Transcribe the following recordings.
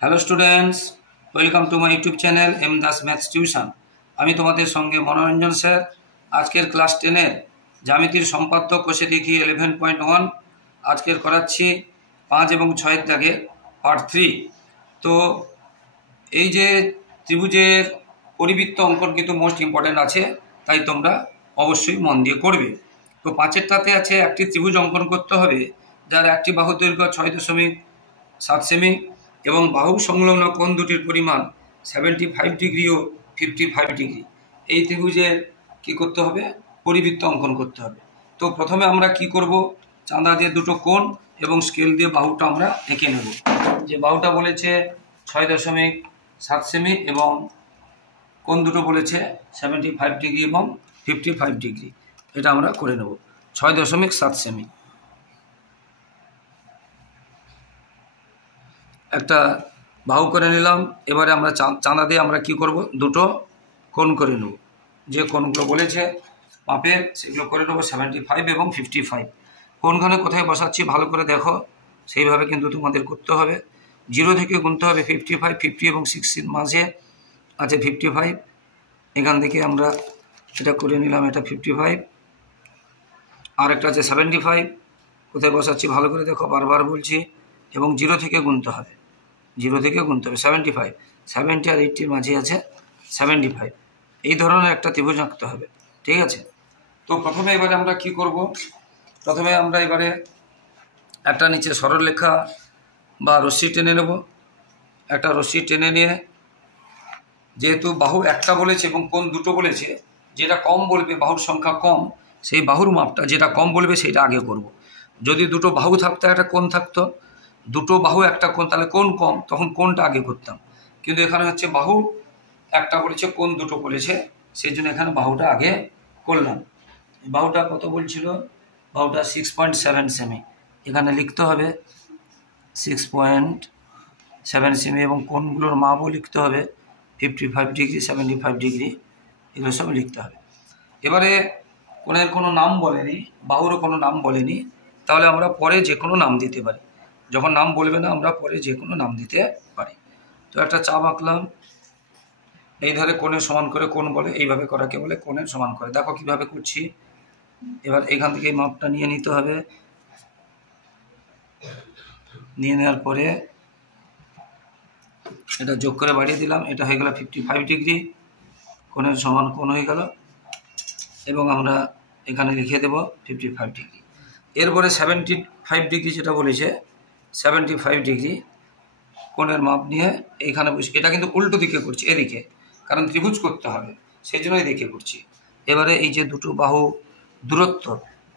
Hello students, welcome to my YouTube channel M Das maths tuition. আমি তোমাদের সঙ্গে মনোরঞ্জন sir. আজকের ক্লাস 10-এর জ্যামিতির সম্পাদ্য কোষে দেখি 11.1 আজকের করাচ্ছি 5 এবং 6 দাগে পার্ট 3। তো এই যে ত্রিভুজের পরিবৃত্ত অঙ্কন কিন্তু মোস্ট ইম্পর্টেন্ট আছে, তাই তোমরা অবশ্যই মন দিয়ে করবে। তো 5-এরটাতে আছে একটি ত্রিভুজ অঙ্কন করতে হবে যার একটি বাহু দৈর্ঘ্য 6.7 সেমি এবং বাহু সংলগ্ন কোণ দুটির পরিমাণ 75 ডিগ্রি ও 55 ডিগ্রি। এই ত্রিভুজের কি করতে হবে? পরিবৃত্ত অঙ্কন করতে হবে। তো প্রথমে আমরা কি করব, চাঁদা দিয়ে দুটো কোণ এবং স্কেল দিয়ে বাহুটা আমরা এঁকে নেব। যে বাহুটা বলেছে 6.7 সেমি এবং কোণ দুটো বলেছে 75 ডিগ্রি এবং 55 ডিগ্রি, এটা আমরা করে নেব। 6.7 সেমি একটা বাহু করে নিলাম। এবারে আমরা চাঁদা দিয়ে আমরা কি করব, দুটো কোণ করে নেব। যে কোণগুলো বলেছে মাপের সেগুলো করে নেব 75 এবং 55। কোণখানে কোথায় বসাচ্ছি ভালো করে দেখো, সেইভাবে কিন্তু তোমাদের করতে হবে। 0 থেকে গুনতে হবে 55, 50 এবং 60 মাঝে আছে 55। এখান থেকে আমরা এটা করে নিলাম, এটা 55। আর একটা আছে 75, কোথায় বসাচ্ছি ভালো করে দেখো, বারবার বলছি। এবং 0 থেকে গুনতে হবে, 0 থেকে গুনতে হবে 75। 70 আর 80 মাঝে আছে 75। এই ধরনের একটা ত্রিভুজ আঁকতে হবে, ঠিক আছে? তো প্রথমে এবারে আমরা কি করব, প্রথমে আমরা এবারে একটা নিচে সরলরেখা বা রশ্মি টেনে নেব। একটা রশ্মি টেনে নিয়ে, যেহেতু বাহু একটা বলেছে এবং কোণ দুটো বলেছে, যেটা কম বলবে, বাহুর সংখ্যা কম, সেই বাহুর মাপটা যেটা কম বলবে সেটা আগে করব। যদি দুটো বাহু থাকতো একটা কোণ থাকতো, দুটো বাহু একটা কোণ, তাহলে কোণ কম, তখন কোণটা আগে করতাম। কিন্তু এখানে হচ্ছে বাহু একটা বলেছে, কোণ দুটো বলেছে, সেই জন্য এখানে বাহুটা আগে করলাম। বাহুটা কত বলছিল? বাহুটা 6.7 সেমি। এখানে লিখতে হবে 6.7 সেমি এবং কোণগুলোর মাপও লিখতে হবে 55 ডিগ্রি, 75 ডিগ্রি, এগুলো সব লিখতে হবে। এবারে কোণের কোনো নাম বলেনি, বাহুরও কোনো নাম বলেনি, তাহলে আমরা পরে যে কোনো নাম দিতে পারি। যখন নাম বলবে না, আমরা পরে যে কোনো নাম দিতে পারি। তো একটা চাপ আঁকলাম, এই ধারে কোণের সমান করে কোণ বলে, এইভাবে করাকে বলে কোণের সমান করে। দেখো কিভাবে করছি। এবার এখান থেকে এই মাপটা নিয়ে নিতে হবে। নিয়ে নেওয়ার পরে এটা যোগ করে বাড়িয়ে দিলাম, এটা হয়ে গেল 55 ডিগ্রি, কোণের সমান কোণ হয়ে গেল। এবং আমরা এখানে লিখে দেব 55 ডিগ্রি। এরপরে 75 ডিগ্রি যেটা বলেছে, 75 ডিগ্রি কোণের মাপ নিয়ে এইখানে বসে, এটা কিন্তু উল্টো দিকে করছি, এদিকে, কারণ ত্রিভুজ করতে হবে, সেই জন্য এদিকে করছি। এবারে এই যে দুটো বাহু দূরত্ব,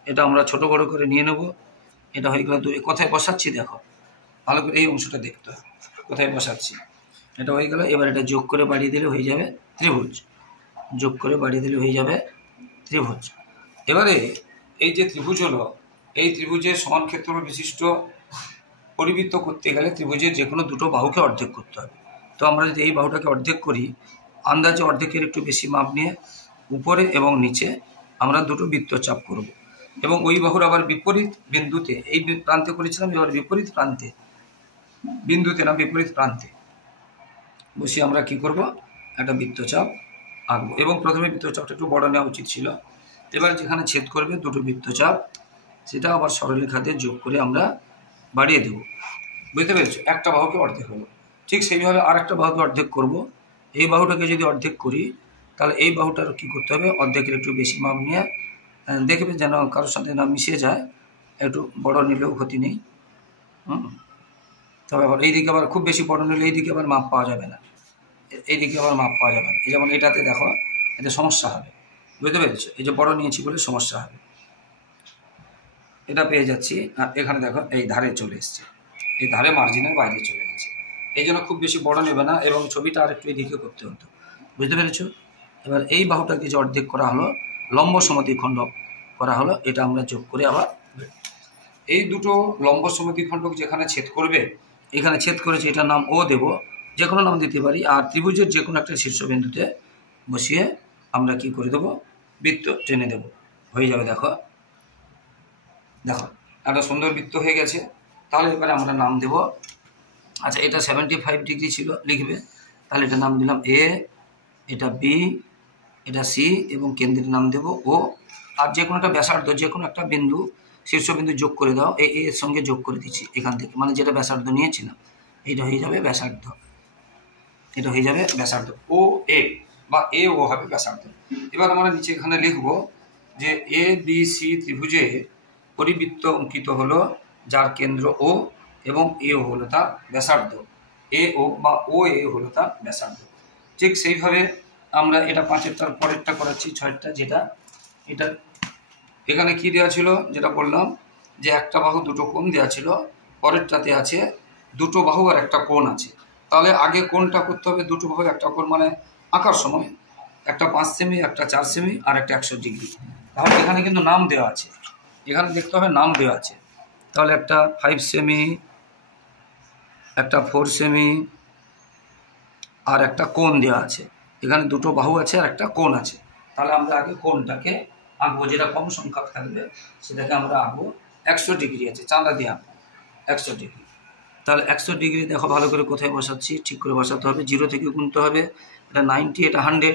এটা আমরা ছোট বড় করে নিয়ে নেব। এটা হয়ে গেল 2। কোথায় বসাচ্ছি দেখো ভালো করে, এই অংশটা দেখতে হবে কোথায় বসাচ্ছি। এটা হয়ে গেল। এবার এটা যোগ করে বাড়িয়ে দিলে হয়ে যাবে ত্রিভুজ, যোগ করে বাড়িয়ে দিলে হয়ে যাবে ত্রিভুজ। এবারে এই যে ত্রিভুজ হলো, এই ত্রিভুজের সমান ক্ষেত্রফল বিশিষ্ট পরিবৃত্ত করতে গেলে ত্রিভুজের যে কোনো দুটো বাহুকে অর্ধেক করতে হবে। তো আমরা যদি এই বাহুটাকে অর্ধেক করি, আন্দাজে অর্ধেকের একটু বেশি মাপ নিয়ে উপরে এবং নিচে আমরা দুটো বৃত্তচাপ করব। এবং ওই বাহুর আবার বিপরীত বিন্দুতে, এই প্রান্তে করেছিলাম, এবার বিপরীত প্রান্তে, বিন্দুতে না বিপরীত প্রান্তে বসে আমরা কি করব, একটা বৃত্তচাপ আঁকবো। এবং প্রথমে বৃত্তচাপটা একটু বড় নেওয়া উচিত ছিল। এবার যেখানে ছেদ করবে দুটো বৃত্তচাপ, সেটা আবার সরলরেখা দিয়ে যোগ করে আমরা বাড়িয়ে দেব। বুঝতে পেরেছো? একটা বাহুকে অর্ধেক হলো। ঠিক সেইভাবে আর একটা বাহুকে অর্ধেক করব। এই বাহুটাকে যদি অর্ধেক করি, তাহলে এই বাহুটার কী করতে হবে, অর্ধেকের একটু বেশি মাপ নিয়ে দেখবে যেন কারোর সাথে না মিশে যায়, একটু বড় নিলেও ক্ষতি নেই। তবে আবার এইদিকে আবার খুব বেশি বড় নিলে এইদিকে আবার মাপ পাওয়া যাবে না, এইদিকে আবার মাপ পাওয়া যাবে না। এই যেমন এটাতে দেখো, এতে সমস্যা হবে। বুঝতে পেরেছো? এই যে বড় নিয়েছি বলে সমস্যা হবে। এটা পেয়ে যাচ্ছি, আর এখানে দেখো এই ধারে চলে এসছে, এই ধারে মার্জিনের বাইরে চলে গেছে। এই জন্য খুব বেশি বড় নেবে না, এবং ছবিটা আর একটু এদিকে করতে হতো। বুঝতে পেরেছো? এবার এই বাহুটাকে যে অর্ধেক করা হলো, লম্ব সমদ্বিখণ্ড করা হলো, এটা আমরা যোগ করে আবার এই দুটো লম্ব সমদ্বিখণ্ডক যেখানে ছেদ করবে, এখানে ছেদ করেছে, এটার নাম ও দেব, যে কোনো নাম দিতে পারি। আর ত্রিভুজের যে কোনো একটা শীর্ষবিন্দুতে বসিয়ে আমরা কি করে দেবো, বৃত্ত টেনে দেব, হয়ে যাবে। দেখো দেখো একটা সুন্দর বৃত্ত হয়ে গেছে। তাহলে এবারে আমরা নাম দেব আচ্ছা, এটা 75 ডিগ্রি ছিল, লিখবে। তাহলে এটা নাম দিলাম এ, এটা বি, এটা সি, এবং কেন্দ্রের নাম দেব ও। আর যে কোনো একটা ব্যাসার্ধ, যে কোনো একটা বিন্দু, শীর্ষবিন্দু যোগ করে দাও। এর সঙ্গে যোগ করে দিচ্ছি এখান থেকে, মানে যেটা ব্যাসার্ধ নিয়েছিলাম, এটা হয়ে যাবে ব্যাসার্ধ। এটা হয়ে যাবে ব্যাসার্ধ ও এ, বা এ ও হবে ব্যাসার্ধ। এবার আমরা নিচে এখানে লিখব যে এ বি সি ত্রিভুজে পরিবৃত্ত অঙ্কিত হলো, যার কেন্দ্র ও এবং এ ও হলো তার ব্যাসার্ধ। এ ও বা ও এ হলো তার ব্যাসার্ধ। ঠিক সেইভাবে আমরা এটা 5-এরটার পরেরটা করাচ্ছি, 6-এরটা, যেটা এটা এখানে কি দেওয়া ছিল, যেটা বললাম যে একটা বাহু দুটো কোণ দেওয়া ছিল, পরেরটাতে আছে দুটো বাহু আর একটা কোণ আছে। তাহলে আগে কোণটা করতে হবে, দুটো বাহু একটা কোণ মানে আঁকার সময় একটা 5 সেমি, একটা 4 সেমি, আর একটা 100 ডিগ্রি। তাহলে এখানে কিন্তু নাম দেওয়া আছে, এখানে দেখতে হবে নাম দেওয়া আছে। তাহলে একটা 5 সেমি, একটা 4 সেমি, আর একটা কোণ দেওয়া আছে। এখানে দুটো বাহু আছে আর একটা কোণ আছে। তাহলে আমরা আগে কোণটাকে আঁকবো, যেটা কম সংখ্যক থাকবে সেটাকে আমরা আঁকবো। 100 ডিগ্রি আছে, চাঁদা দিয়ে আঁকবো 100 ডিগ্রি। তাহলে 100 ডিগ্রি দেখো ভালো করে কোথায় বসাচ্ছি, ঠিক করে বসাতে হবে। 0 থেকে গুনতে হবে। এটা 90, এটা 100,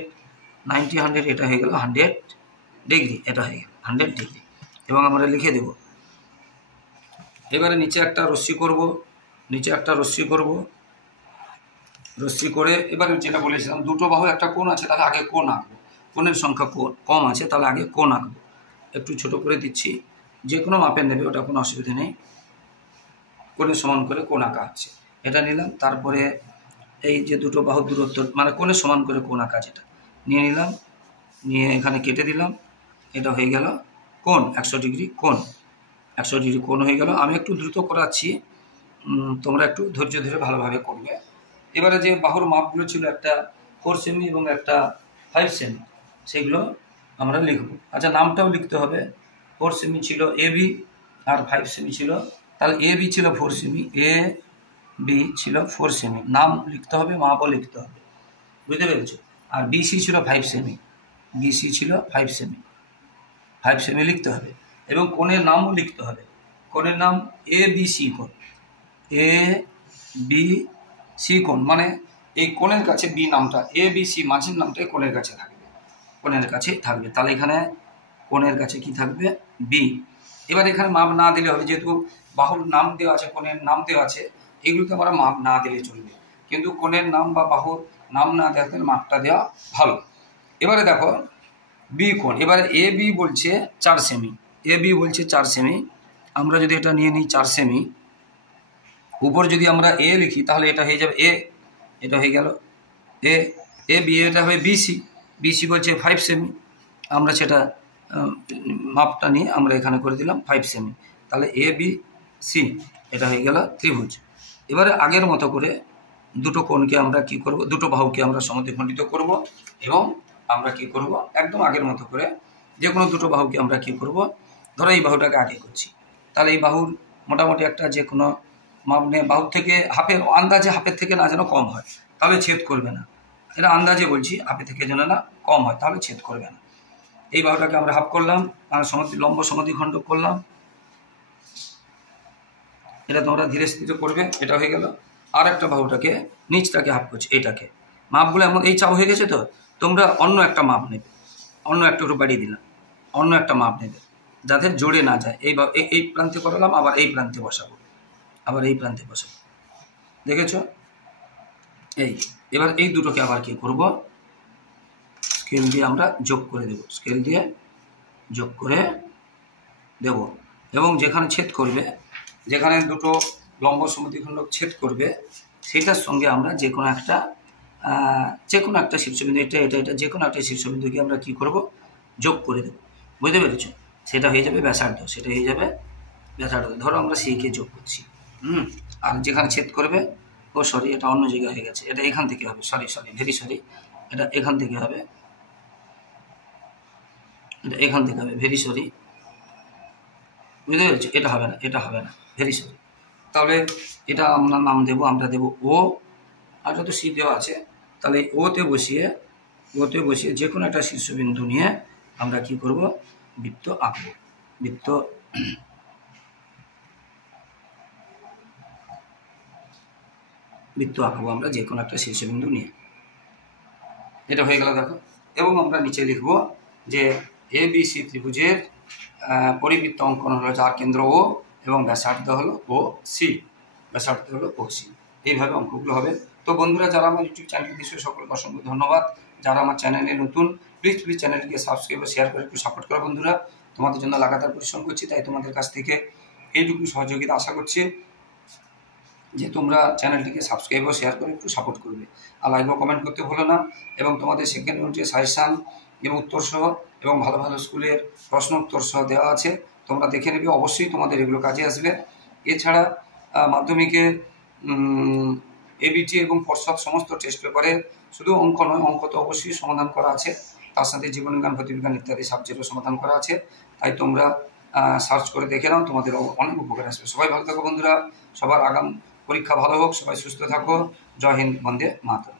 90 100, এটা হয়ে গেল 100 ডিগ্রি, এটা হয়ে গেল 100 ডিগ্রি। এবং আমরা লিখে দেব। এবারে নিচে একটা রশ্মি করব, নিচে একটা রশ্মি করব, রশ্মি করে এবারে যেটা বলেছিলাম দুটো বাহু একটা কোণ আছে, তাহলে আগে কোণ আঁকবো। কোণের সংখ্যা কম আছে, তাহলে আগে কোণ আঁকবো। একটু ছোট করে দিচ্ছি, যে কোনো মাপের নেবে, ওটা কোনো অসুবিধা নেই। কোণের সমান করে কোণ আঁকা আছে, এটা নিলাম। তারপরে এই যে দুটো বাহু দূরত্ব, মানে কোণের সমান করে কোণ আঁকা, যেটা নিয়ে নিলাম, নিয়ে এখানে কেটে দিলাম। এটা হয়ে গেল কোণ, 100 ডিগ্রি কোণ, 100 ডিগ্রি কোণ হয়ে গেল। আমি একটু দ্রুত করাচ্ছি, তোমরা একটু ধৈর্য ধরে ভালোভাবে করবে। এবারে যে বাহুর মাপগুলো ছিল, একটা 4 সেমি এবং একটা 5 সেমি, সেগুলো আমরা লিখব। আচ্ছা, নামটাও লিখতে হবে। 4 সেমি ছিল এ বি, আর 5 সেমি ছিল, তাহলে এ বি ছিল 4 সেমি, এ বি ছিল 4 সেমি, নাম লিখতে হবে, মাপও লিখতে হবে, বুঝতে পেরেছো? আর বিসি ছিল 5 সেমি, বিসি ছিল 5 সেমি, 5 সেমি লিখতে হবে। এবং কোণের নামও লিখতে হবে। কোণের নাম এ বি সি কোণ, এ বি সি কোণ, মানে এই কোণের কাছে বি নামটা, এ বি সি মাঝের নামটাই কোণের কাছে থাকবে, কোণের কাছে থাকবে। তাহলে এখানে কোণের কাছে কি থাকবে, বি। এবার এখানে মাপ না দিলে হবে, যেহেতু বাহুর নাম দেওয়া আছে, কোণের নাম দেওয়া আছে, এগুলোতে আমরা মাপ না দিলে চলবে। কিন্তু কোণের নাম বা বাহুর নাম না দেওয়াতে মাপটা দেওয়া ভালো। এবারে দেখো বি কোণ, এবারে এ বি বলছে 4 সেমি, এ বি বলছে 4 সেমি। আমরা যদি এটা নিয়ে নিই 4 সেমি, উপর যদি আমরা এ লিখি, তাহলে এটা হয়ে যাবে এ, এটা হয়ে গেল এ, এ বি, এটা হবে বিসি, বিসি বলছে 5 সেমি। আমরা সেটা মাপটা নিয়ে আমরা এখানে করে দিলাম 5 সেমি। তাহলে এ বি সি, এটা হয়ে গেল ত্রিভুজ। এবারে আগের মতো করে দুটো কোণকে আমরা কি করব, দুটো বাহুকে আমরা সমদ্বিখণ্ডিত করব, এবং আমরা কি করব, একদম আগের মতো করে যে কোনো দুটো বাহুকে আমরা কি করব, ধরো এই বাহুটাকে আগে করছি, তাহলে এই বাহুর মোটামুটি একটা যে কোনো মাপ নিয়ে বাহুর থেকে হাফের, আন্দাজে হাফের থেকে না যেন কম হয়, তাহলে ছেদ করবে না। এটা আন্দাজে বলছি, হাফের থেকে যেন না কম হয়, তাহলে ছেদ করবে না। এই বাহুটাকে আমরা হাফ করলাম, লম্ব সমদ্বিখণ্ড করলাম। এটা তোমরা ধীরে স্থিরে করবে। এটা হয়ে গেল। আর একটা বাহুটাকে নিচটাকে হাফ করছি, এটাকে। মাপগুলো এমন এই চাপ হয়ে গেছে, তো তোমরা অন্য একটা মাপ নেবে, অন্য একটা একটু বাড়িয়ে দিলাম, অন্য একটা মাপ নেবে, যাতে জোরে না যায়। এই প্রান্তে করালাম, আবার এই প্রান্তে বসাবো, আবার এই প্রান্তে বসাবো, দেখেছো? এই এবার এই দুটোকে আবার কি করব, স্কেল দিয়ে আমরা যোগ করে দেব, স্কেল দিয়ে যোগ করে দেব। এবং যেখানে ছেদ করবে, যেখানে দুটো লম্ব সমদ্বিখণ্ডক ছেদ করবে, সেটার সঙ্গে আমরা যে কোনো একটা শীর্ষবিন্দু, এটা যে কোনো একটা শীর্ষবিন্দুকে আমরা কি করব, যোগ করে দেব, বুঝতে পেরেছো? সেটা হয়ে যাবে ব্যাসার্ধ, সেটা হয়ে যাবে ব্যাসার্ধ। ধরো আমরা সেইকে যোগ করছি, আর যেখানে ছেদ করবে, ও সরি, এটা অন্য জায়গায় হয়ে গেছে, এটা এখান থেকে হবে, সরি ভেরি সরি, এটা এখান থেকে হবে, এটা এখান থেকে হবে, ভেরি সরি, বুঝতে পেরেছি? এটা হবে না, এটা হবে না, ভেরি সরি। তাহলে এটা আমরা নাম দেব, আমরা দেব ও, আর যত সি দেওয়া আছে, তাহলে ওতে বসিয়ে যে কোনো একটা শীর্ষবিন্দু নিয়ে আমরা কি করব, বৃত্ত আঁকব। বৃত্ত, বৃত্ত আঁকাবো আমরা যে কোনো একটা শীর্ষবিন্দু নিয়ে। এটা হয়ে গেল দেখো। এবং আমরা নিচে লিখব যে ABC ত্রিভুজের পরিবৃত্ত অঙ্কন হলো যার কেন্দ্র ও এবং ব্যাসার্ধ হলো OC, ব্যাসার্ধ হলো OC। এইভাবে অঙ্কগুলো হবে। তো বন্ধুরা, যারা আমার ইউটিউব চ্যানেলটি দেখছো সকলকে অসংখ্য ধন্যবাদ। যারা আমার চ্যানেলে নতুন, প্লিজ চ্যানেলটিকে সাবস্ক্রাইব ও শেয়ার করে একটু সাপোর্ট করো বন্ধুরা। তোমাদের জন্য লাগাতার পরিশ্রম করছি, তাই তোমাদের কাছ থেকে এইটুকু সহযোগিতা আশা করছি যে তোমরা চ্যানেলটিকে সাবস্ক্রাইব ও শেয়ার করে একটু সাপোর্ট করবে। আর লাইক ও কমেন্ট করতে ভুলো না। এবং তোমাদের সেকেন্ড ইউনিটের সাজেশান এবং উত্তর সহ এবং ভালো ভালো স্কুলের প্রশ্ন উত্তর সহ দেওয়া আছে, তোমরা দেখে নেবে। অবশ্যই তোমাদের এগুলো কাজে আসবে। এছাড়া মাধ্যমিকে ABT এবং পর্ষদ সমস্ত টেস্ট পেপারে শুধু অঙ্ক নয়, অঙ্ক তো অবশ্যই সমাধান করা আছে, তার সাথে জীবনবিজ্ঞান, ভৌতবিজ্ঞান ইত্যাদি সাবজেক্টও সমাধান করা আছে। তাই তোমরা সার্চ করে দেখে নাও, তোমাদের অনেক উপকার আসবে। সবাই ভালো থাকো বন্ধুরা, সবার আগাম পরীক্ষা ভালো হোক, সবাই সুস্থ থাকো। জয় হিন্দ, বন্দে মাতরম।